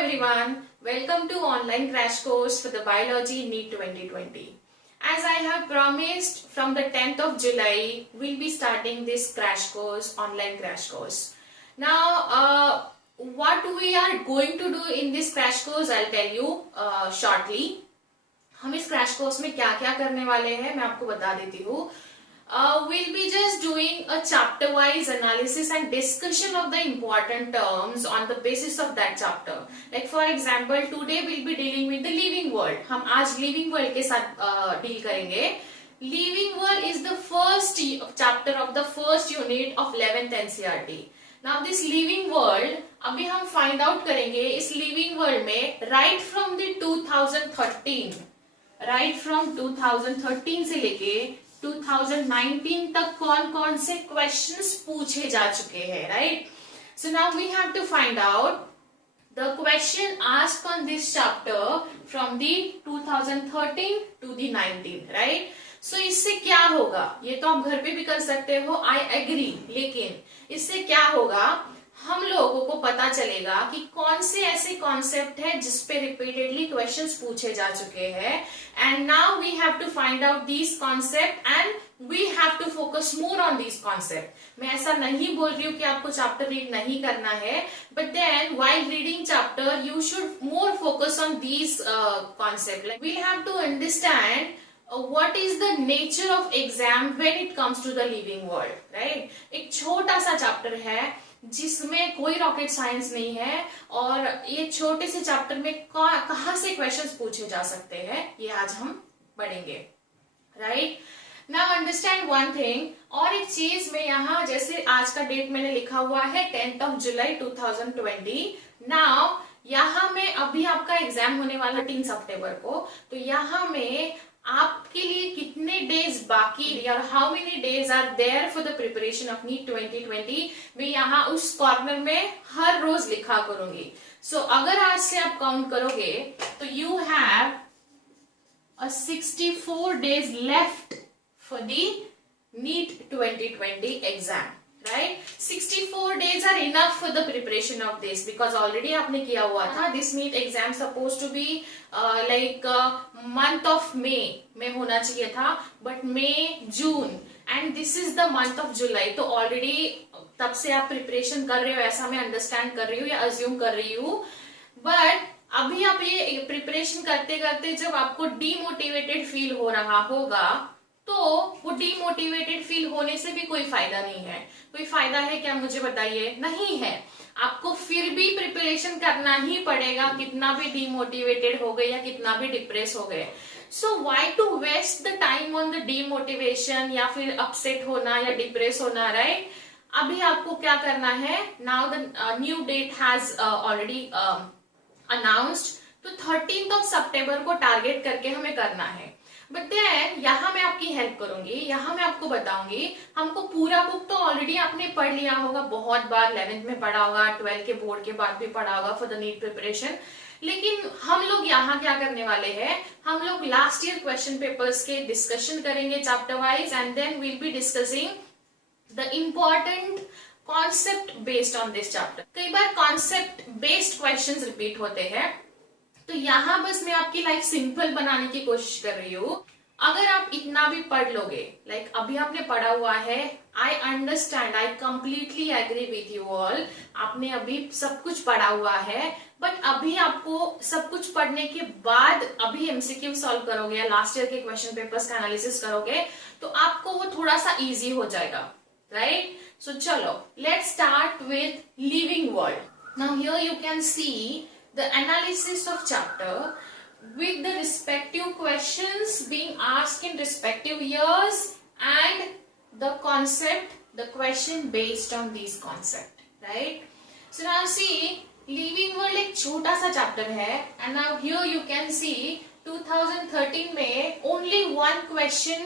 everyone, welcome to online crash course for the Biology NEET 2020. As I have promised, from the 10th of July, we'll be starting this crash course, online crash course. Now, what we are going to do in this crash course, I'll tell you shortly. हम इस crash course में क्या क्या करने वाले हैं मैं आपको बता देती हूँ. We'll be just doing a chapter-wise analysis and discussion of the important terms on the basis of that chapter. Like for example, today we'll be dealing with the living world. हम आज living world के साथ deal करेंगे. Living world is the first chapter of the first unit of 11th NCERT. Now this living world अभी हम find out करेंगे इस living world में right from the 2013 से लेके 2019 तक कौन कौन से क्वेश्चंस पूछे जा चुके हैं, right? So now we have to find out the question asked on this chapter from the 2013 to the 19, right? So इससे क्या होगा, ये तो आप घर पे भी कर सकते हो, आई एग्री, लेकिन इससे क्या होगा, हम लोगों को पता चलेगा कि कौन से ऐसे कॉन्सेप्ट है जिसपे रिपीटेडली क्वेश्चंस पूछे जा चुके हैं and now we have to find out these concept and we have to focus more on these concept. मैं ऐसा नहीं बोल रही हूँ कि आपको चैप्टर रीड नहीं करना है, but then while reading chapter you should more focus on these concept. Like we have to understand what is the nature of exam when it comes to the living world, right? एक छोटा सा chapter है जिसमें कोई rocket science नहीं है और ये छोटे से चैप्टर में कहाँ से क्वेश्चंस पूछे जा सकते हैं ये आज हम पढ़ेंगे, right? Now understand one thing. और एक चीज में यहाँ जैसे आज का डेट मैंने लिखा हुआ है 10th of July 2020. नाउ यहाँ में अभी आपका एग्जाम होने वाला 3 सितंबर को, तो यहाँ में आपके लिए कितने डेज बाकी और how many days are there for the preparation of NEET 2020 मैं यहाँ उस कॉर्नर में हर रोज लिखा करूंगी. सो अगर आज से आप काउंट करोगे तो you have 64 days left for the NEET 2020 एग्जाम, right? 64 days are enough for the preparation of this because already आपने किया हुआ था. This NEET exam supposed to be like month of May में होना चाहिए था, but May, June and this is the month of July. तो already तब से आप प्रिपरेशन कर रहे हो ऐसा मैं अंडरस्टैंड कर रही हूँ या अज्यूम कर रही हूँ, बट अभी आप ये प्रिपरेशन करते करते जब आपको डीमोटिवेटेड फील हो रहा होगा तो वो डीमोटिवेटेड फील होने से भी कोई फायदा नहीं है. कोई फायदा है क्या, मुझे बताइए? नहीं है. आपको फिर भी प्रिपरेशन करना ही पड़ेगा कितना भी डीमोटिवेटेड हो गए या कितना भी डिप्रेस हो गए. So why to waste the time on the demotivation या फिर अपसेट होना या डिप्रेस होना, राइट? अभी आपको क्या करना है, now the new date has already announced, तो 13th of September को टारगेट करके हमें करना है. बट देन यहाँ मैं आपकी हेल्प करूंगी, यहाँ मैं आपको बताऊंगी. हमको पूरा बुक तो ऑलरेडी आपने पढ़ लिया होगा बहुत बार, 11th में पढ़ा होगा, 12th के बोर्ड के बाद भी पढ़ा होगा फॉर द नीट प्रिपरेशन. लेकिन हम लोग यहाँ क्या करने वाले हैं, हम लोग लास्ट ईयर क्वेश्चन पेपर्स के डिस्कशन करेंगे chapter wise and then we'll be discussing the important concept based on this chapter. कई बार कॉन्सेप्ट बेस्ड क्वेश्चन रिपीट होते हैं, तो यहाँ बस मैं आपकी लाइफ सिंपल बनाने की कोशिश कर रही हूँ. अगर आप इतना भी पढ़ लोगे, लाइक अभी आपने पढ़ा हुआ है, I understand, I completely agree with you all, आपने अभी सब कुछ पढ़ा हुआ है, बट अभी आपको सब कुछ पढ़ने के बाद अभी एमसीक्यू सॉल्व करोगे या लास्ट ईयर के क्वेश्चन पेपर्स का एनालिसिस करोगे तो आपको वो थोड़ा सा इजी हो जाएगा, राइट? सो चलो let's start with living world. Now here you can see the analysis of chapter with the respective questions being asked in respective years and the concept, the question based on these concept, right? So now see, living world एक छोटा सा chapter है and now here you can see 2013 में only one question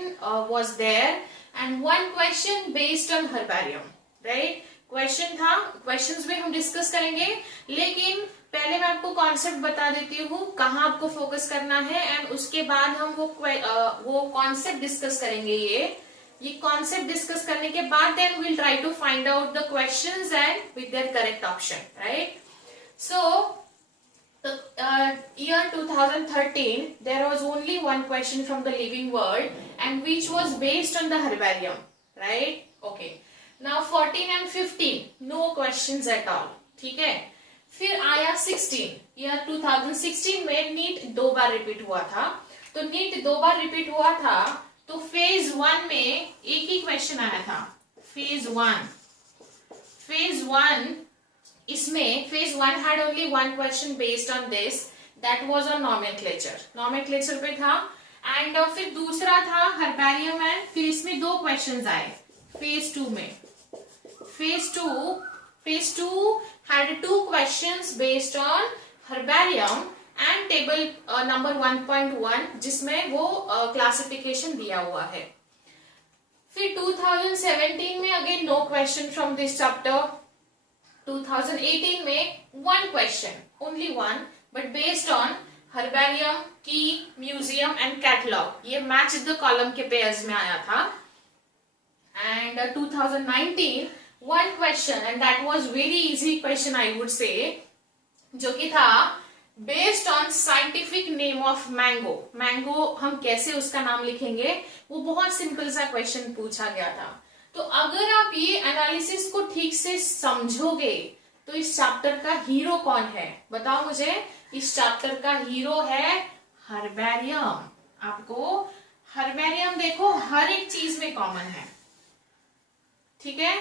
was there and one question based on herbarium, right? Question था, questions में हम discuss करेंगे, लेकिन पहले मैं आपको कॉन्सेप्ट बता देती हूँ कहाँ आपको फोकस करना है एंड उसके बाद हम वो कॉन्सेप्ट डिस्कस करेंगे. ये कॉन्सेप्ट डिस्कस करने के बाद then we'll try to find out the questions and with their correct option, right? So the year 2013 there was only one question from the living world and which was based on the herbarium, right? Okay, now 14 and 15 no questions at all, ठीक है. फिर आया 16, year 2016 में NEET 2 बार repeat हुआ था. तो NEET 2 बार repeat हुआ था तो फेज 1 में एक ही क्वेश्चन आया था. फेज 1 इसमें phase 1 had only one question based on this, that was on nomenclature पे था. एंड फिर दूसरा था हर्बेरियम एंड फिर इसमें 2 क्वेश्चंस आए फेज 2 में. Phase 2 had 2 questions based on herbarium and table number 1.1 जिसमें वो क्लासिफिकेशन दिया हुआ है. फिर 2017 में again no question from this chapter. 2018 में 1 question, only 1, but based on herbarium, key, museum and catalogue. ये मैच द कॉलम के पेयर्स में आया था. And 2019 one question and that was very easy question I would say, जो कि था based on scientific name of mango हम कैसे उसका नाम लिखेंगे, वो बहुत सिंपल सा क्वेश्चन पूछा गया था. तो अगर आप ये एनालिसिस को ठीक से समझोगे तो इस चैप्टर का हीरो कौन है बताओ मुझे. इस चैप्टर का हीरो है हर्बेरियम. आपको हर्बेरियम देखो हर एक चीज में कॉमन है, ठीक है.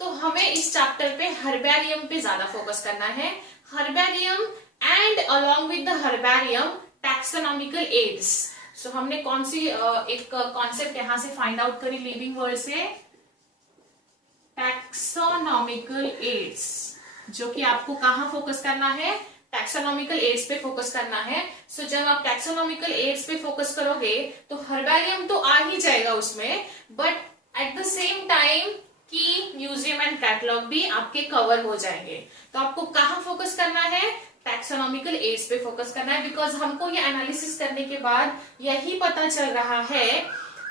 तो हमें इस चैप्टर पे हर्बेरियम पे ज्यादा फोकस करना है. Herbarium and along with the herbarium taxonomical aids. So हमने कौन सी एक कॉन्सेप्ट यहां से फाइंड आउट करी लिविंग वर्ल्ड से, टैक्सोनॉमिकल एड्स, जो कि आपको कहां फोकस करना है, टैक्सोनॉमिकल एड्स पे फोकस करना है. सो जब आप टैक्सोनॉमिकल एड्स पे फोकस करोगे तो हर्बेरियम तो आ ही जाएगा उसमें, but at the same time की, म्यूजियम एंड कैटलॉग भी आपके कवर हो जाएंगे. तो आपको कहां फोकस करना है, टैक्सोनॉमिकल एड्स पे फोकस करना है. बिकॉज हमको ये एनालिसिस करने के बाद यही पता चल रहा है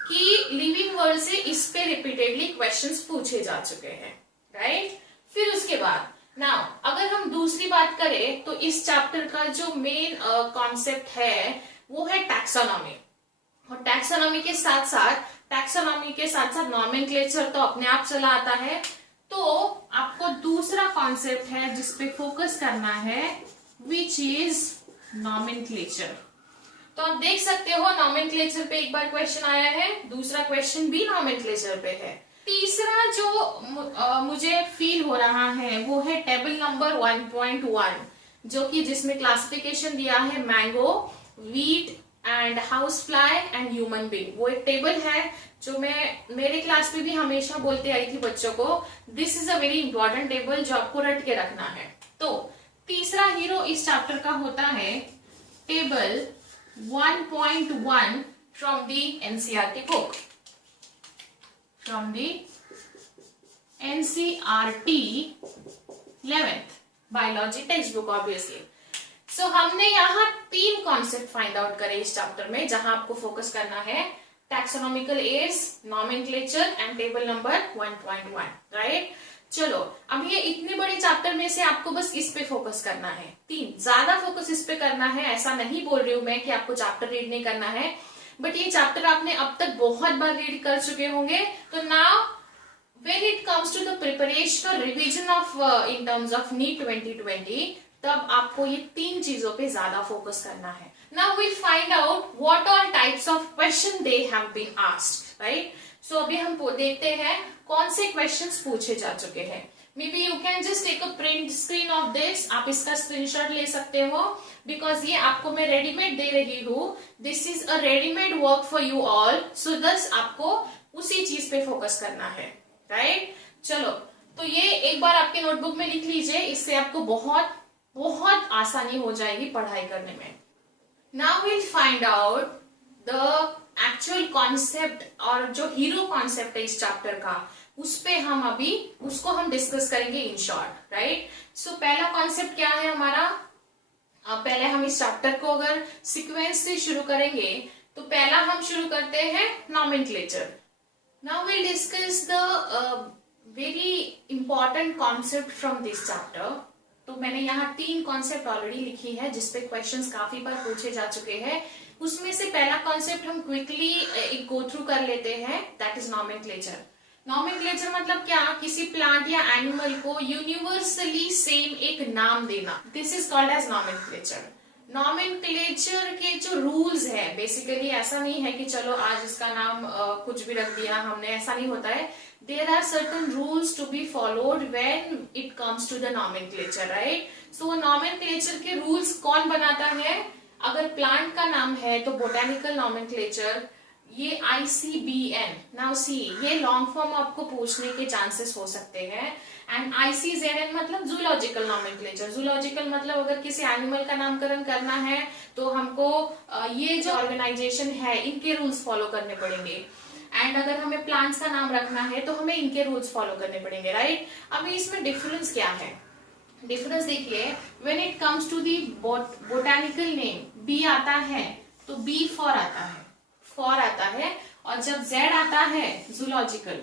कि लिविंग वर्ल्ड से इस पे रिपीटेडली क्वेश्चंस पूछे जा चुके हैं, राइट. फिर उसके बाद नाउ अगर हम दूसरी बात करें तो इस चैप्टर का जो मेन कॉन्सेप्ट है वो है टैक्सोनॉमी. और टैक्सोनॉमी के साथ साथ नॉमेनक्लेचर तो अपने आप चला आता है. तो आपको दूसरा कॉन्सेप्ट है जिसपे फोकस करना है, विच इज नॉमेनक्लेचर. तो आप देख सकते हो नॉमेनक्लेचर पे एक बार क्वेश्चन आया है, दूसरा क्वेश्चन भी नॉमेनक्लेचर पे है. तीसरा जो मुझे फील हो रहा है वो है टेबल नंबर 1.1, जो कि जिसमें क्लासिफिकेशन दिया है mango, wheat and house fly and human being. वो एक टेबल है जो मैं मेरे क्लास में भी हमेशा बोलते आई थी बच्चों को, this is a very important table जो आपको रट के रखना है. तो तीसरा हीरो इस चैप्टर का होता है table 1.1 from the NCERT book, from the NCERT 11th biology text book obviously. So हमने यहाँ 3 कॉन्सेप्ट फाइंड आउट करे इस चैप्टर में, जहां आपको फोकस करना है taxonomical aids, nomenclature and table number 1.1, right. चलो अब ये इतने बड़े चैप्टर में से आपको बस इस पे फोकस करना है. 3 ज्यादा फोकस इस पे करना है. ऐसा नहीं बोल रही हूं मैं कि आपको चैप्टर रीड नहीं करना है, बट ये चैप्टर आपने अब तक बहुत बार रीड कर चुके होंगे. तो now when it comes to the preparation और revision of in terms of NEET 2020, तब आपको ये 3 चीजों पे ज्यादा फोकस करना है. Now we find out what all types of question they have been asked, right. So अभी हम देखते हैं कौन से क्वेश्चंस पूछे जा चुके हैं. Maybe you can just take a print screen of this. आप इसका स्क्रीनशॉट ले सकते हो, बिकॉज ये आपको मैं रेडीमेड दे रही हूँ. This is a readymade work for you all. So दस आपको उसी चीज पे फोकस करना है, राइट. चलो तो ये एक बार आपके नोटबुक में लिख लीजिए, इससे आपको बहुत बहुत आसानी हो जाएगी पढ़ाई करने में. Now will find out the actual concept, और जो हीरो कॉन्सेप्ट है इस चैप्टर का उस पे हम अभी उसको हम डिस्कस करेंगे इन शॉर्ट, राइट. सो पहला कॉन्सेप्ट क्या है हमारा. पहले हम इस चैप्टर को अगर सीक्वेंस से शुरू करेंगे तो पहला हम शुरू करते हैं nomenclature. Now will discuss the very important concept from this chapter, तो मैंने यहाँ 3 कॉन्सेप्ट ऑलरेडी लिखी है जिसपे क्वेश्चंस काफी बार पूछे जा चुके हैं। उसमें से पहला कॉन्सेप्ट हम क्विकली एक गो थ्रू कर लेते हैं, दैट इज नॉमेनक्लेचर। नॉमेनक्लेचर मतलब क्या, किसी प्लांट या एनिमल को यूनिवर्सली सेम एक नाम देना, this is called as nomenclature. Nomenclature के जो रूल्स है, बेसिकली ऐसा नहीं है कि चलो आज इसका नाम कुछ भी रख दिया हमने, ऐसा नहीं होता है। There are certain rules to be followed when it comes to the nomenclature, right? So nomenclature के rules कौन बनाता है? अगर प्लांट का नाम है तो बोटेनिकल नॉमेनक्लेचर, ये ICBN। नाउ सी, ये लॉन्ग फॉर्म आपको पूछने के चांसेस हो सकते हैं। एंड ICZN मतलब जूलॉजिकल नॉमेनक्लेचर। जूलॉजिकल मतलब अगर किसी एनिमल का नामकरण करना है तो हमको ये जो ऑर्गेनाइजेशन है इनके रूल्स फॉलो करने पड़ेंगे। एंड अगर हमें प्लांट्स का नाम रखना है तो हमें इनके रूल्स फॉलो करने पड़ेंगे, राइट? अभी इसमें डिफरेंस क्या है? डिफरेंस देखिए, when it comes to the botanical name, B आता है तो बी फॉर आता है, फॉर आता है, और जब जेड आता है जूलॉजिकल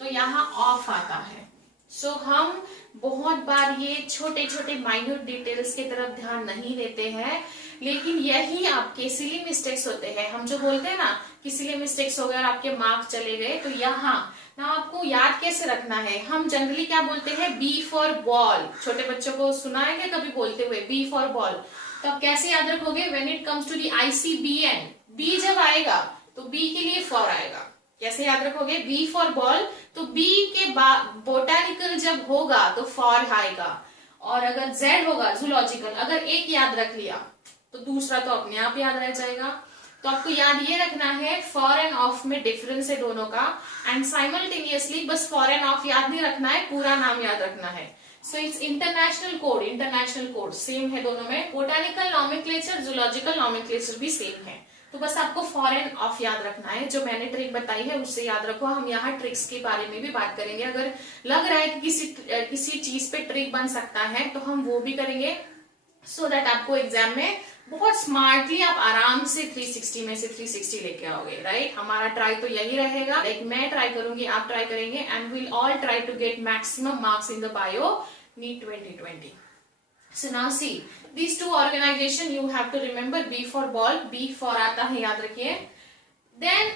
तो यहाँ ऑफ आता है। सो हम बहुत बार ये छोटे छोटे माइन्यूट डिटेल्स की तरफ ध्यान नहीं देते हैं, लेकिन यही आपके सिली मिस्टेक्स होते हैं। हम जो बोलते हैं ना कि सिली मिस्टेक्स हो गए और आपके मार्क्स चले गए, तो यहाँ ना आपको याद कैसे रखना है। हम जनरली क्या बोलते हैं, बी फॉर बॉल। छोटे बच्चों को सुना है क्या कभी बोलते हुए बी फॉर बॉल? तो आप कैसे याद रखोगे? When it comes to the ICBN, B जब आएगा तो बी के लिए फॉर आएगा। कैसे याद रखोगे? बी फॉर बॉल, तो बी के बाद बोटेनिकल जब होगा तो फॉर आएगा, और अगर जेड होगा जूलॉजिकल, अगर एक याद रख लिया तो दूसरा तो अपने आप याद रह जाएगा। तो आपको याद ये रखना है, फॉर एंड ऑफ में डिफरेंस है दोनों का, एंड साइमल्टेनियसली बस फॉर एंड ऑफ याद नहीं रखना है, पूरा नाम याद रखना है। So it's international code same है दोनों में। बोटेनिकल नॉमेनक्लेचर, जूलॉजिकल नॉमेनक्लेचर भी सेम है। तो बस आपको फॉर एंड ऑफ याद रखना है। जो मैंने ट्रिक बताई है उससे याद रखो। हम यहाँ ट्रिक्स के बारे में भी बात करेंगे। अगर लग रहा है कि किसी चीज पे ट्रिक बन सकता है तो हम वो भी करेंगे, सो दैट आपको एग्जाम में बहुत स्मार्टली आप आराम से 360 में से 360 लेके आओगे, राइट? हमारा ट्राई तो यही रहेगा, लाइक मैं ट्राई करूंगी, आप ट्राई करेंगे, and will all try to get maximum marks in the bio NEET 2020। So now see, these two organization you have to remember, B for ball, B for आता है, याद रखिए। Then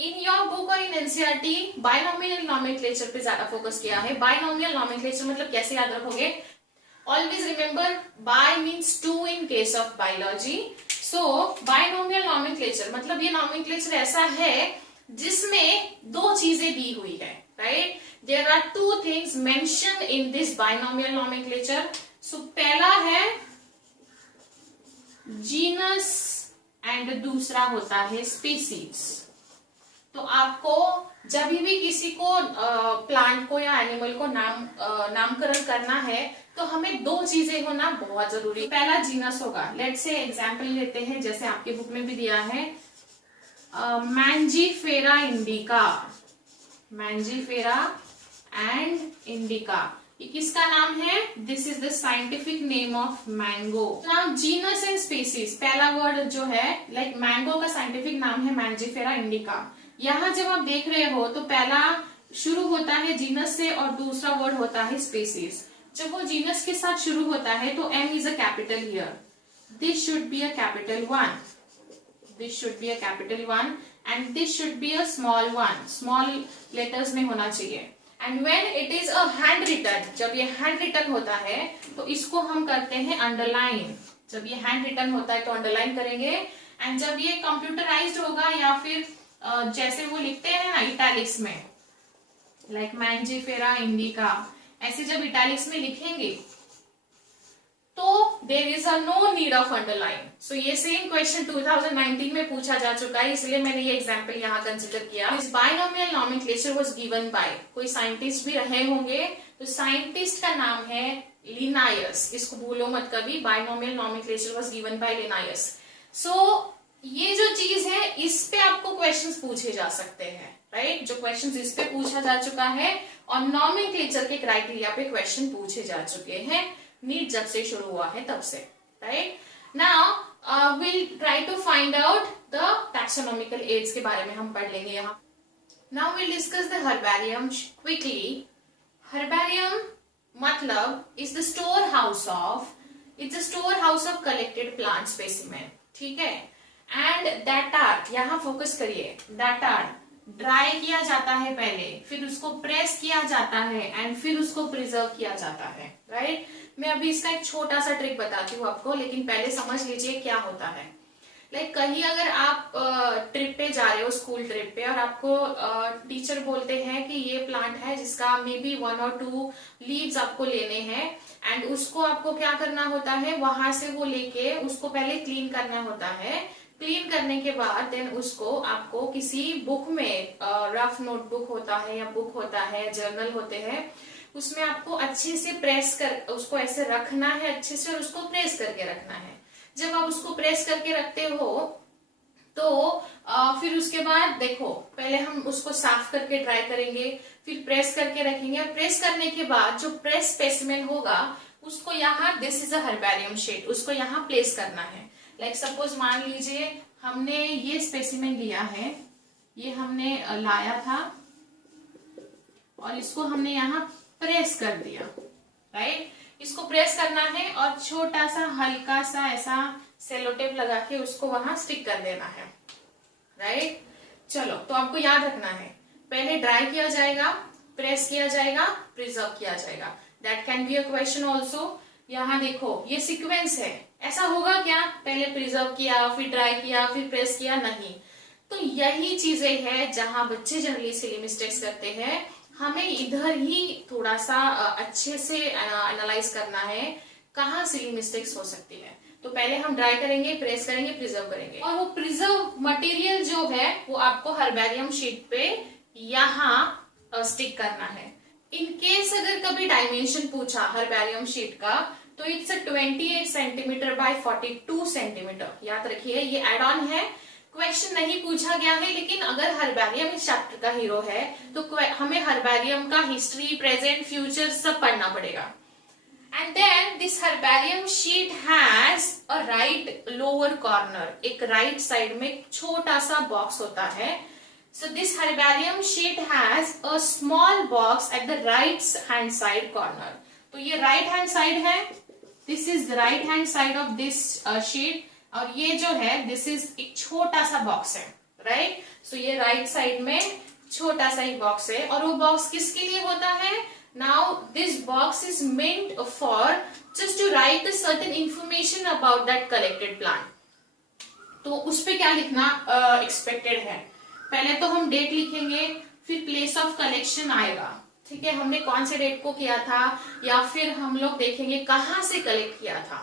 in your book और in NCERT binomial nomenclature पे ज्यादा focus किया है। binomial nomenclature मतलब कैसे याद रखोगे? Always remember, bi means two in case of biology. So binomial nomenclature मतलब ये nomenclature ऐसा है जिसमें दो चीजें दी हुई है, right? There are two things mentioned in this binomial nomenclature. So पहला है जीनस एंड दूसरा होता है स्पीसीज। तो आपको जब भी किसी को प्लांट को या एनिमल को नामकरण करना है तो हमें दो चीजें होना बहुत जरूरी। पहला जीनस होगा, लेट्स से एग्जांपल लेते हैं, जैसे आपके बुक में भी दिया है Mangifera indica, Mangifera and indica, ये किसका नाम है? This is the scientific name of mango. Now genus and species, पहला वर्ड जो है, लाइक मैंगो का साइंटिफिक नाम है मैंजीफेरा इंडिका। यहाँ जब आप देख रहे हो तो पहला शुरू होता है जीनस से और दूसरा वर्ड होता है स्पीसीज। जब वो जीनस के साथ शुरू होता है तो M is a capital here, this should be a capital 1, this should be a capital 1 and this should be a small 1, small letters में होना चाहिए। And when it is a handwritten, जब ये हैंड रिटन होता है तो इसको हम करते हैं अंडरलाइन। जब ये हैंड रिटन होता है तो अंडरलाइन करेंगे, एंड जब ये कंप्यूटराइज्ड होगा या फिर जैसे वो लिखते हैं ना इटैलिक्स में, लाइक मैंजीफेरा इंडिका, ऐसे जब इटैलिक्स में लिखेंगे तो there is a no need of underline. So ये सेम क्वेश्चन 2019 में पूछा जा चुका है, इसलिए मैंने ये एग्जांपल यहाँ कंसिडर किया। This binomial nomenclature was given bye, कोई साइंटिस्ट भी रहे होंगे, तो साइंटिस्ट का नाम है लिनायस, इसको भूलो मत कभी। Binomial nomenclature was given by Linnaeus. So ये जो चीज है इस पे आपको क्वेश्चंस पूछे जा सकते हैं, राइट? जो क्वेश्चंस इस पे पूछा जा चुका है और नॉमेनक्लेचर के क्राइटेरिया पे क्वेश्चन पूछे जा चुके हैं नीट जब से शुरू हुआ है तब से, right? Now will try to find out the taxonomical aids के बारे में हम पढ़ लेंगे यहाँ। Now will discuss the herbarium quickly. Herbarium मतलब it's the store house of collected plant specimen, ठीक है। एंड दैट आर, यहाँ फोकस करिए, दैट आर ड्राई किया जाता है पहले, फिर उसको प्रेस किया जाता है एंड फिर उसको प्रिजर्व किया जाता है, राइट। मैं अभी इसका एक छोटा सा ट्रिक बताती हूँ आपको, लेकिन पहले समझ लीजिए क्या होता है। लाइक कहीं अगर आप ट्रिप पे जा रहे हो, स्कूल ट्रिप पे, और आपको टीचर बोलते हैं कि ये प्लांट है जिसका मे बी 1 और 2 लीव्स आपको लेने हैं, एंड उसको आपको क्या करना होता है, वहां से वो लेके उसको पहले क्लीन करना होता है। क्लीन करने के बाद देन उसको आपको किसी बुक में, रफ नोटबुक होता है या बुक होता है, जर्नल होते हैं, उसमें आपको अच्छे से प्रेस कर उसको ऐसे रखना है अच्छे से, और उसको प्रेस करके रखना है। जब आप उसको प्रेस करके रखते हो तो फिर उसके बाद देखो, पहले हम उसको साफ करके ड्राई करेंगे, फिर प्रेस करके रखेंगे, और प्रेस करने के बाद जो प्रेस स्पेसिमेन होगा उसको यहाँ, this is a herbarium sheet, उसको यहाँ प्लेस करना है। लाइक सपोज मान लीजिए हमने ये स्पेसिमेन लिया है, ये हमने लाया था और इसको हमने यहाँ प्रेस कर दिया, राइट। इसको प्रेस करना है और छोटा सा हल्का सा ऐसा सेलो टेप लगा के उसको वहां स्टिक कर देना है, राइट। चलो, तो आपको याद रखना है, पहले ड्राई किया जाएगा, प्रेस किया जाएगा, प्रिजर्व किया जाएगा। That can be a question also. यहाँ देखो ये सीक्वेंस है, ऐसा होगा क्या, पहले प्रिजर्व किया, फिर ड्राई किया, फिर प्रेस किया, नहीं। तो यही चीजें हैं जहां बच्चे जनरली सिली मिस्टेक्स करते हैं। हमें इधर ही थोड़ा सा अच्छे से एनालाइज करना है कहाँ सिली मिस्टेक्स हो सकती है। तो पहले हम ड्राई करेंगे, प्रेस करेंगे, प्रिजर्व करेंगे, और वो प्रिजर्व मटेरियल जो है वो आपको हर्बेरियम शीट पे यहाँ स्टिक करना है। इन केस अगर कभी डायमेंशन पूछा हर्बेरियम शीट का, तो इट्स 28 सेंटीमीटर बाय 42 सेंटीमीटर। याद रखिए ये एड ऑन है, क्वेश्चन नहीं पूछा गया है, लेकिन अगर हर्बेरियम इस चैप्टर का हीरो है तो हमें हर्बेरियम का हिस्ट्री, प्रेजेंट, फ्यूचर सब पढ़ना पड़ेगा। And then this herbarium sheet has a right lower corner, एक राइट साइड में छोटा सा बॉक्स होता है। So this herbarium sheet has a small box at the right hand side corner. तो ये राइट हैंड साइड है, this is right hand side of this sheet, और ये जो है दिस इज एक छोटा सा बॉक्स है, राइट। सो ये राइट साइड में छोटा सा एक बॉक्स है, और वो बॉक्स किसके लिए होता है, now this box is meant for just to write a certain information about that collected plant. तो उस पे क्या लिखना एक्सपेक्टेड है, पहले तो हम डेट लिखेंगे, फिर प्लेस ऑफ कलेक्शन आएगा, ठीक है, हमने कौन से डेट को किया था, या फिर हम लोग देखेंगे कहाँ से कलेक्ट किया था,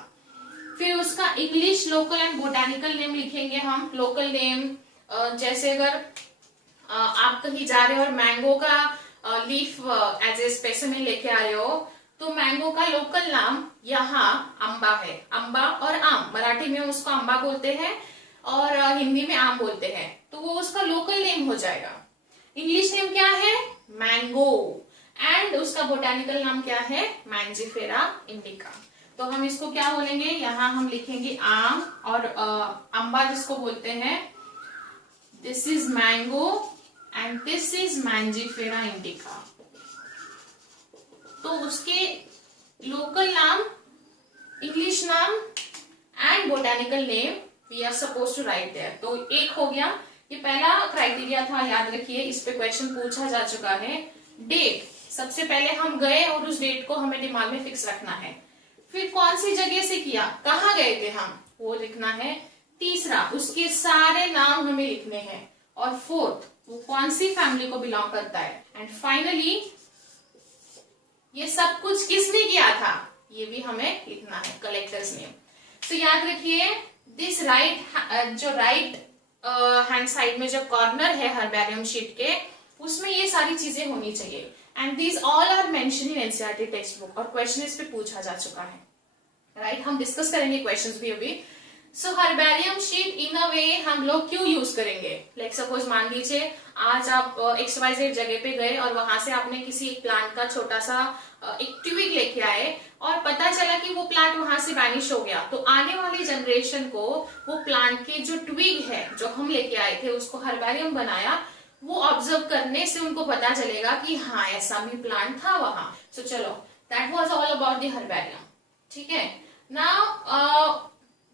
फिर उसका English, local and botanical name लिखेंगे हम। लोकल नेम जैसे अगर आप कहीं जा रहे हो और मैंगो का लीफ एज ए स्पेसिमेन लेके आ रहे हो, तो मैंगो का लोकल नाम यहाँ अम्बा है। अम्बा और आम, मराठी में उसको अम्बा बोलते हैं और हिंदी में आम बोलते हैं, तो वो उसका लोकल नेम हो जाएगा। इंग्लिश नेम क्या है, मैंगो, एंड उसका बोटानिकल नाम क्या है, मैंजीफेरा इंडिका। तो हम इसको क्या बोलेंगे, यहाँ हम लिखेंगे आम, और अम्बा जिसको बोलते हैं, this is mango and this is Mangifera indica. तो उसके लोकल नाम, इंग्लिश नाम and botanical name we are suppose to write there. तो एक हो गया, ये पहला क्राइटेरिया था, याद रखिए, इस पे क्वेश्चन पूछा जा चुका है। डेट, सबसे पहले हम गए और उस डेट को हमें दिमाग में फिक्स रखना है। फिर कौन सी जगह से किया, कहाँ गए थे हम, वो लिखना है। तीसरा, उसके सारे नाम हमें लिखने हैं। और फोर्थ, वो कौन सी फैमिली को बिलोंग करता है। एंड फाइनली, ये सब कुछ किसने किया था, ये भी हमें लिखना है, कलेक्टर्स नेम। तो याद रखिए, दिस जो राइट हैंड साइड में जो कॉर्नर है हर्बेरियम शीट के, उसमें ये सारी चीजें होनी चाहिए। And these all are mention in NCERT textbook, और क्वेश्चन इस पे पूछा जा चुका है, राइट। हम डिस्कस करेंगे क्वेश्चंस भी अभी। सो हर्बेरियम शीट इन अ वे हम लोग क्यों यूज करेंगे, लाइक सपोज मान लीजिए आज आप XYZ जगह पे गए और वहां से आपने किसी एक प्लांट का छोटा सा एक ट्विग लेके आए, और पता चला कि वो प्लांट वहां से वैनिश हो गया। तो आने वाली जनरेशन को वो प्लांट के जो ट्विग है जो हम लेके आए थे, उसको हर्बेरियम बनाया, वो ऑब्जर्व करने से उनको पता चलेगा कि हाँ ऐसा भी प्लांट था वहां। सो चलो, That was all about the herbarium. ठीक है. Now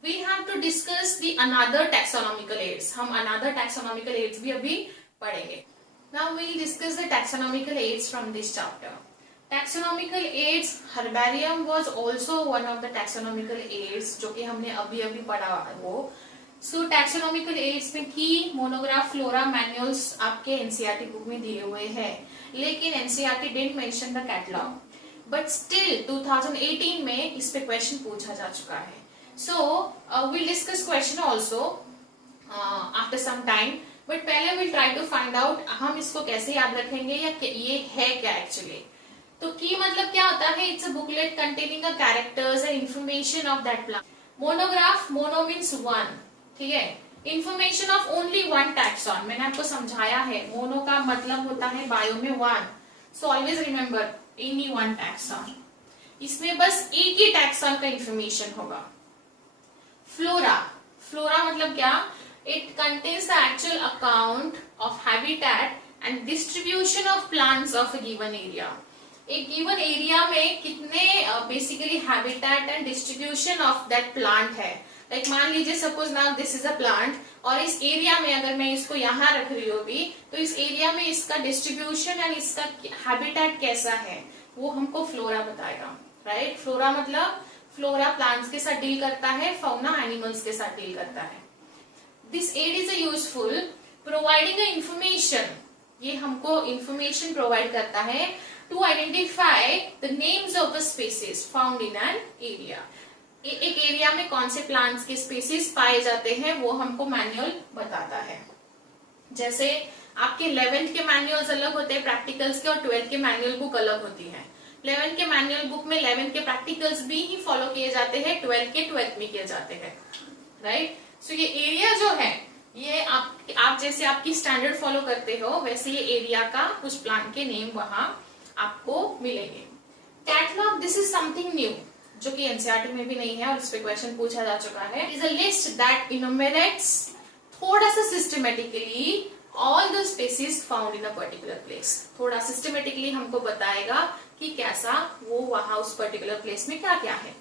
we have to discuss the another taxonomical aids. हम another taxonomical aids भी अभी पढ़ेंगे. Now we'll discuss the taxonomical aids from this chapter. Taxonomical aids, herbarium was also one of the taxonomical aids जो कि हमने अभी अभी पढ़ा वो. So taxonomical aids में की monograph flora manuals आपके NCERT बुक में दिए हुए हैं, लेकिन NCERT didn't mention the catalog. But still 2018 में इस पे क्वेश्चन पूछा जा चुका है. So we'll discuss question also after some time. But पहले we'll try to find out हम इसको कैसे याद रखेंगे या ये है क्या एक्चुअली. तो की मतलब क्या होता है? It's a booklet containing the characters and information of that plant. Monograph, mono means one, ठीक है. Information of only one taxon. मैंने आपको समझाया है मोनो का मतलब होता है बायो में one. So always remember any one taxon. इसमें बस एक ही taxon का information होगा. Flora, flora मतलब क्या? It contains the actual account of habitat and distribution of plants of a given area. एक given area में कितने basically habitat and distribution of that plant है. Like मान लीजिए suppose now this is a plant और इस area में अगर मैं इसको यहाँ रख रही हूँ भी तो इस area में इसका distribution and इसका habitat कैसा है वो हमको flora बताएगा. Right? Flora मतलब flora plants के साथ deal करता है, fauna animals के साथ deal करता है. This aid is a useful providing a information. ये हमको information provide करता है to identify the names of the species found in an area. एक एरिया में कौन से प्लांट्स के स्पीसीज पाए जाते हैं वो हमको मैनुअल बताता है. जैसे आपके 11th के मैनुअल्स अलग होते हैं प्रैक्टिकल्स के और 12th के मैनुअल बुक अलग होती है. 11th के मैनुअल बुक में 11th के प्रैक्टिकल्स भी ही फॉलो किए जाते हैं, 12th के 12th में किए जाते हैं. राइट. सो ये एरिया जो है ये आप जैसे आपकी स्टैंडर्ड फॉलो करते हो वैसे ये एरिया का कुछ प्लांट के नेम वहां आपको मिलेंगे. Catalogue, this is something new जो कि एनसीईआरटी में भी नहीं है और इस पे क्वेश्चन पूछा जा चुका है. इज अ लिस्ट दैट इनुमरेट्स थोड़ा सा systematically all the species found in a particular place. थोड़ा सिस्टमेटिकली हमको बताएगा कि कैसा वो वहां उस पर्टिकुलर प्लेस में क्या क्या है.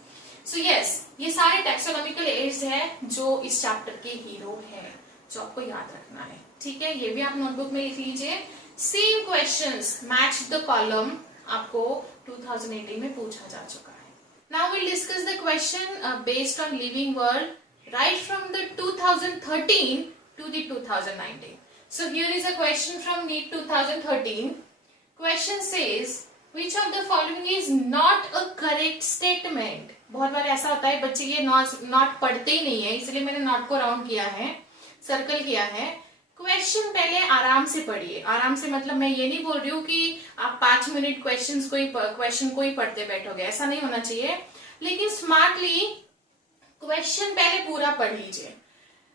सो यस, ये सारे टैक्सोनॉमिकल एड्स है जो इस चैप्टर के हीरो है जो आपको याद रखना है. ठीक है, ये भी आप नोटबुक में लिख लीजिए. Same questions match the column आपको 2018 में पूछा जा चुका है. Now will discuss the question based on living world right from the 2013 to the 2019. So here is a question from NEET 2013. Question says which of the following is not a correct statement. बहुत बार ऐसा होता है बच्चे ये not पढ़ते ही नहीं है, इसलिए मैंने नॉट को राउंड किया है, सर्कल किया है. क्वेश्चन पहले आराम से पढ़िए. आराम से मतलब मैं ये नहीं बोल रही हूँ कि आप 5 मिनट क्वेश्चन को ही पढ़ते बैठोगे, ऐसा नहीं होना चाहिए. लेकिन स्मार्टली क्वेश्चन पहले पूरा पढ़ लीजिए.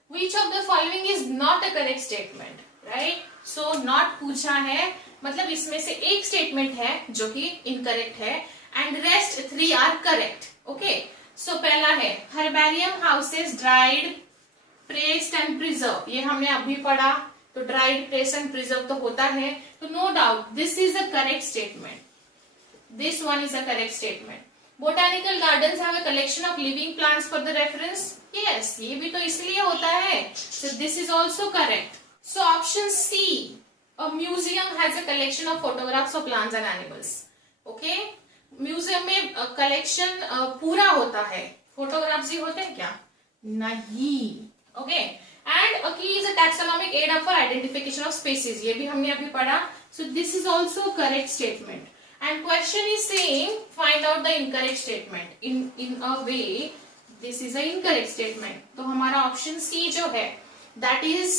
Which of the following is not a correct statement, right? So not पूछा है मतलब इसमें से एक स्टेटमेंट है जो कि इनकरेक्ट है and rest 3 are correct. Okay, so पहला है herbarium houses dried, pressed and preserve. ये हमने अभी पढ़ा, तो ड्राइड, प्रेस्ड एंड प्रिजर्व तो होता है, तो no doubt this is a correct statement. This one is a correct statement. Botanical gardens have a collection of living plants for the reference. Yes, ये भी तो इसलिए होता है, so this is also correct. So option C, a museum has a collection of photographs of plants and animals. Okay, museum में collection पूरा होता है, फोटोग्राफ्स ही होते हैं क्या? नहीं. Okay, and a key is a taxonomic aid for identification of species. ये भी हमने अभी पढ़ा. So this is also correct statement. And question is saying find out the incorrect statement. In a way, this is a incorrect statement. तो हमारा option C जो है that is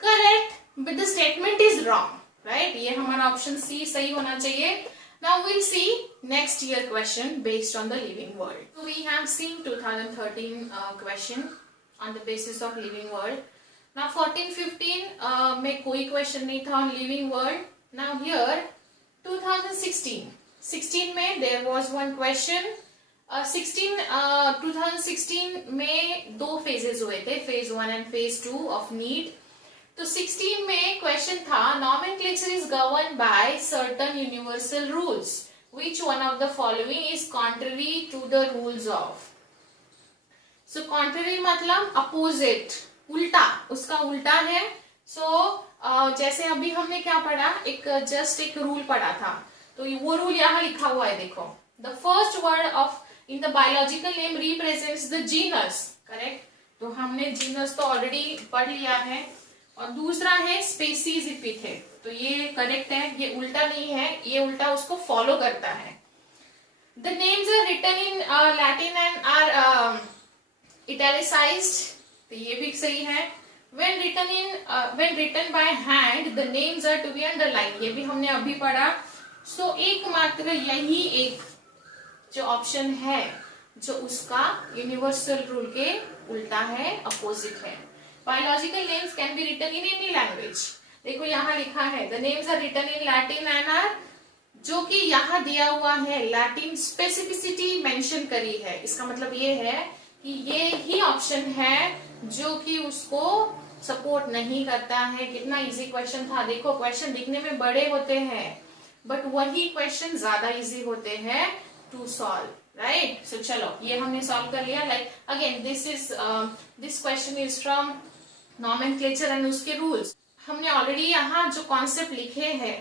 correct. But the statement is wrong, right? ये हमारा option C सही होना चाहिए. Now we'll see next year question based on the living world. So we have seen 2013 question on the basis of living world. Now 14-15 में कोई question नहीं था on living world. Now here 2016 में there was one question. 2016 में 2 phases हुए थे, phase 1 and phase 2 of NEET. तो 16 में क्वेश्चन था nomenclature is governed by certain universal rules. Which one of the following is contrary to the rules of? So contrary मतलब opposite, उल्टा, उसका उल्टा है. So जैसे अभी हमने क्या पढ़ा, एक जस्ट एक रूल पढ़ा था, तो वो रूल यहाँ लिखा हुआ है, देखो. The first word of in the biological name represents the genus, correct? तो हमने जीनस तो ऑलरेडी पढ़ लिया है. और दूसरा है स्पेसीज इपिथेट, तो ये करेक्ट है, ये उल्टा नहीं है, ये उल्टा उसको फॉलो करता है. The names are written in Latin and are italicised, तो ये भी सही है. when written by hand the names are to be underlined, ये भी हमने अभी पढ़ा. सो एकमात्र यही एक जो ऑप्शन है जो उसका यूनिवर्सल रूल के उल्टा है, अपोजिट है. Biological names can be written in any language. देखो यहाँ लिखा है the names are written in Latin and are, जो कि यहाँ दिया हुआ है लैटिन स्पेसिफिसिटी मेंशन करी है. इसका मतलब ये है कि ये ही ऑप्शन है जो कि उसको सपोर्ट नहीं करता है. कितना इजी क्वेश्चन था. देखो क्वेश्चन दिखने में बड़े होते हैं बट वही क्वेश्चन ज्यादा इजी होते हैं टू सॉल्व, राइट? सो चलो ये हमने सॉल्व कर लिया. Like again this question is from nomenclature and उसके रूल्स. हमने ऑलरेडी यहाँ जो कॉन्सेप्ट लिखे हैं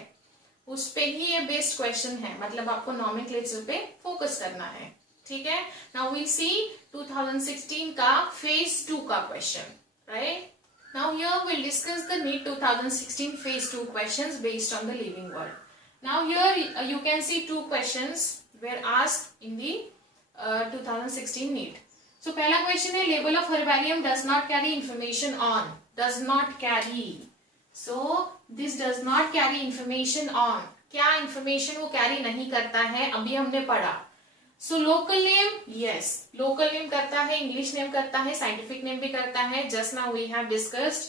उस पे ही ये बेस्ड क्वेश्चन है, मतलब आपको नॉमेनक्लेचर पे फोकस करना है, ठीक है? नाउ वी सी 2016 का फेज 2 का question, right? Now here we'll discuss the NEET 2016 phase 2 questions based on the living world. Now here you can see 2 questions were asked in the 2016 NEET. So पहला question है label of herbarium does not carry information on. Does not carry. So this does not carry information on. क्या information वो carry नहीं करता है, अभी हमने पढ़ा. So local name, yes, local name करता है, English name करता है, scientific name भी करता है. Just now we have discussed.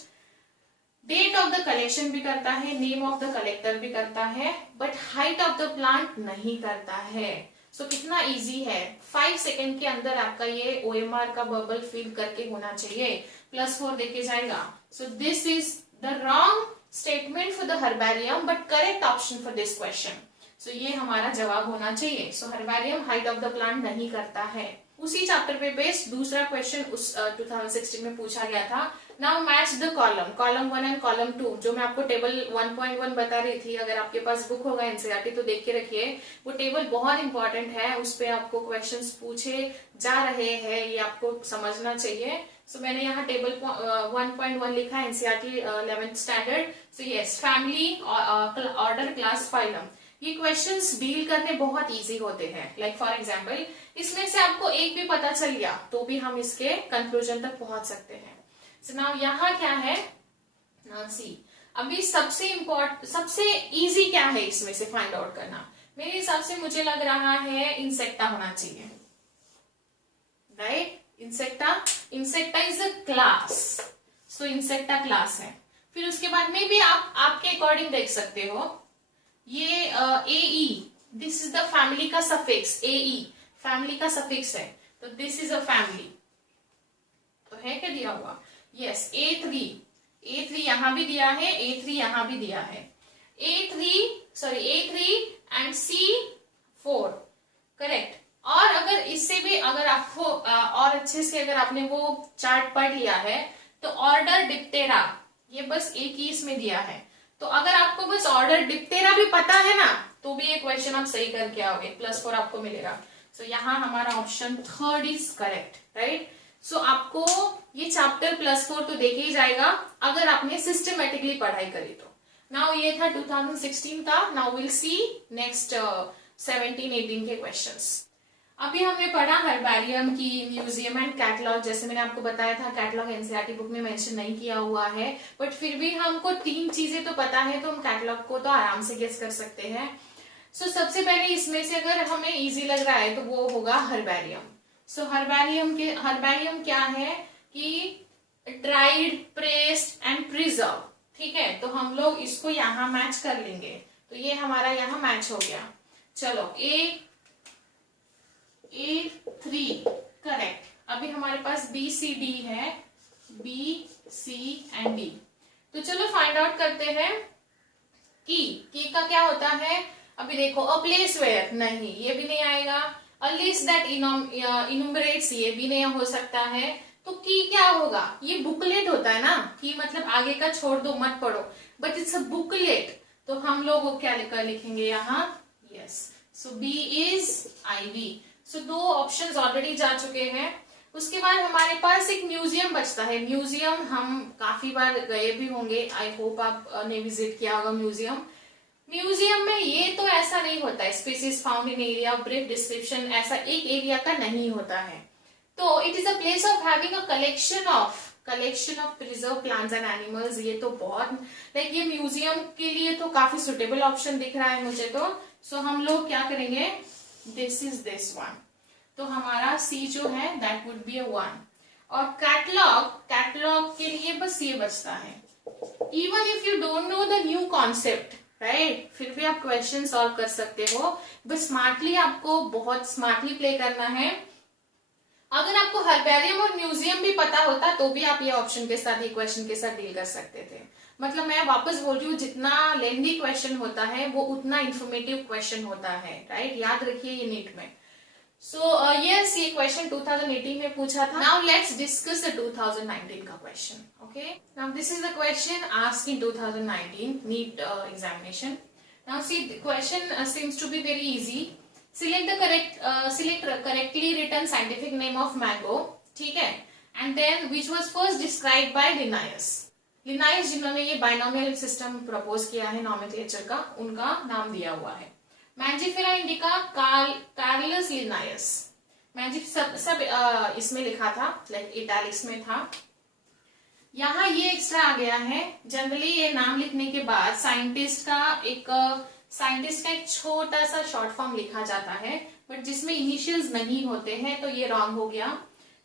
Date of the collection भी करता है, name of the collector भी करता है, but height of the plant नहीं करता है. So कितना easy है, 5 सेकेंड के अंदर आपका ये OMR का बबल फिल करके होना चाहिए. +4 देके जाएगा. So this is the wrong statement for the herbarium, but correct option for this question. So ये हमारा जवाब होना चाहिए. So herbarium height of the plant नहीं करता है. उसी चैप्टर पे बेस्ड दूसरा क्वेश्चन उस 2016 में पूछा गया था. Now match the column 1 and column 2, जो मैं आपको टेबल 1.1 बता रही थी. अगर आपके पास बुक होगा एनसीईआरटी तो देख के रखिए, वो टेबल बहुत इंपॉर्टेंट है. उस पे आपको क्वेश्चंस पूछे जा रहे हैं, ये आपको समझना चाहिए. सो मैंने यहाँ टेबल 1.1 लिखा है, NCERT 11th standard. So yes, family, order, class, phylum, ये क्वेश्चंस डील करने बहुत इजी होते हैं. लाइक फॉर एग्जांपल इसमें से आपको एक भी पता चल गया तो भी हम इसके कंक्लूजन तक पहुंच सकते हैं. सो नाउ यहाँ क्या है, नाउ सी, अभी सबसे इजी क्या है इसमें से फाइंड आउट करना. मेरे हिसाब से मुझे लग रहा है इंसेक्टा होना चाहिए, right? Insecta is a class. So insecta class है. फिर उसके बाद में भी आप आपके अकॉर्डिंग देख सकते हो. ये AE, this is the family का सफिक्स. AE फैमिली का सफिक्स है, तो दिस इज अ फैमिली. तो है क्या दिया हुआ? यस, A3 यहां भी दिया है, A3 यहां भी दिया है. A3 and C4 correct. और अगर इससे भी अगर आपको और अच्छे से अगर आपने वो चार्ट पढ़ लिया है तो ऑर्डर डिप्टेरा, ये बस एक ही इसमें दिया है. तो अगर आपको बस ऑर्डर डिप्टेरा भी पता है ना तो भी ये क्वेश्चन आप सही करके आओगे, +4 आपको मिलेगा. सो यहाँ हमारा option 3rd is correct, right? So आपको ये चैप्टर +4 तो देखे ही जाएगा अगर आपने सिस्टमेटिकली पढ़ाई करी तो. नाउ ये था 2016 का. नाउ विल सी नेक्स्ट 17-18 के क्वेश्चंस. अभी हमने पढ़ा herbarium key, museum and catalogue. जैसे मैंने आपको बताया था कैटलॉग एनसीईआरटी बुक में मेंशन नहीं किया हुआ है, बट फिर भी हमको 3 चीजें तो पता है तो हम कैटलॉग को तो आराम से गेस कर सकते हैं. सो सबसे पहले इसमें से अगर हमें इजी लग रहा है तो वो होगा हर्बेरियम. सो हर्बेरियम क्या है कि ड्राइड, प्रेस्ड एंड प्रिजर्व, ठीक है? तो हम लोग इसको यहाँ मैच कर लेंगे, तो ये हमारा यहाँ मैच हो गया. चलो A3 करेक्ट. अभी हमारे पास BCD है, B, C एंड D. तो चलो फाइंड आउट करते हैं की का क्या होता है. अभी देखो अ प्लेस वेयर, नहीं ये भी नहीं आएगा। अ लिस्ट दैट इनुमरेट्स, ये भी नहीं हो सकता है। तो की क्या होगा, ये बुकलेट होता है ना, कि मतलब आगे का छोड़ दो मत पढ़ो, बट इट्स अ बुकलेट। तो हम लोग वो क्या लिखेंगे यहाँ, yes. So B is IV. So 2 options already जा चुके हैं। उसके बाद हमारे पास एक म्यूजियम बचता है। म्यूजियम हम काफी बार गए भी होंगे, आई होप आपने विजिट किया होगा म्यूजियम। म्यूजियम में ये तो ऐसा नहीं होता है, species found in area, brief description, ऐसा एक एरिया का नहीं होता है। तो it is a place of having a collection of preserve plants and animals. ये तो बहुत लाइक ये म्यूजियम के लिए तो काफी सुटेबल ऑप्शन दिख रहा है मुझे तो। सो हम लोग क्या करेंगे, दिस वन। तो हमारा सी जो है दैट वुड बी अ 1। और कैटलॉग के लिए बस ये बचता है। Even if you don't know the new concept, right, फिर भी आप क्वेश्चन सॉल्व कर सकते हो, बस स्मार्टली, आपको बहुत स्मार्टली प्ले करना है। अगर आपको हर्बेरियम और म्यूजियम भी पता होता तो भी आप ये ऑप्शन के साथ, ये क्वेश्चन के साथ डील कर सकते थे। मतलब मैं वापस बोल रही हूँ, जितना लेंदी क्वेश्चन होता है वो उतना इंफॉर्मेटिव क्वेश्चन होता है, राइट, याद रखिए ये नीट में। सो यस, ये क्वेश्चन 2018 में पूछा था। नाउ लेट्स डिस्कस द 2019 का question. Okay, now this is the question asked in 2019 NEET examination. Now see the question seems to be very easy. Select correctly written scientific name of mango, ठीक है, and then which was first described by Linnaeus. Linnaeus जिन्होंने ये binomial system propose किया है nomenclature का, उनका नाम दिया हुआ है। मैंजिफेरा इंडिका कार्लस लिनायस। सब इसमें लिखा था, लाइक इटैलिक्स में था। यहाँ ये एक्स्ट्रा आ गया है। जनरली ये नाम लिखने के बाद साइंटिस्ट का एक छोटा सा शॉर्ट फॉर्म लिखा जाता है, बट जिसमें इनिशियल्स नहीं होते हैं, तो ये रॉन्ग हो गया।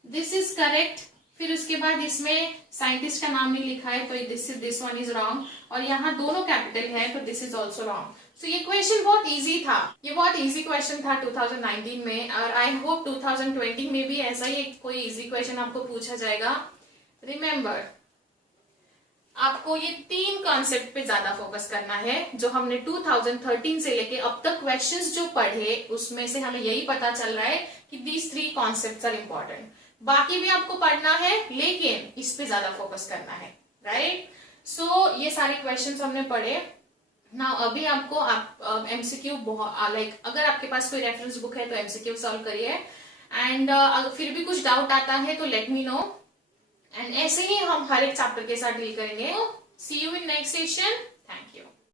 This is correct. फिर उसके बाद इसमें साइंटिस्ट का नाम नहीं लिखा है, तो दिस वन इज रॉन्ग। और यहाँ दोनों कैपिटल है, तो दिस इज ऑल्सो रॉन्ग। सो ये क्वेश्चन बहुत इजी था, ये बहुत इजी क्वेश्चन था 2019 में, और आई होप 2020 में भी ऐसा ही कोई इजी क्वेश्चन आपको पूछा जाएगा। रिमेम्बर, आपको ये 3 कॉन्सेप्ट पे ज्यादा फोकस करना है। जो हमने 2013 से लेके अब तक क्वेश्चंस जो पढ़े, उसमें से हमें यही पता चल रहा है कि दीज 3 कॉन्सेप्ट्स आर इंपॉर्टेंट। बाकी भी आपको पढ़ना है, लेकिन इस पे ज्यादा फोकस करना है, राइट। सो ये सारे क्वेश्चंस हमने पढ़े ना। अभी आपको एमसीक्यू लाइक, अगर आपके पास कोई रेफरेंस बुक है तो एमसीक्यू सॉल्व करिए, एंड फिर भी कुछ डाउट आता है तो लेट मी नो, एंड ऐसे ही हम हर एक चैप्टर के साथ डील करेंगे। See you in next session. Thank you.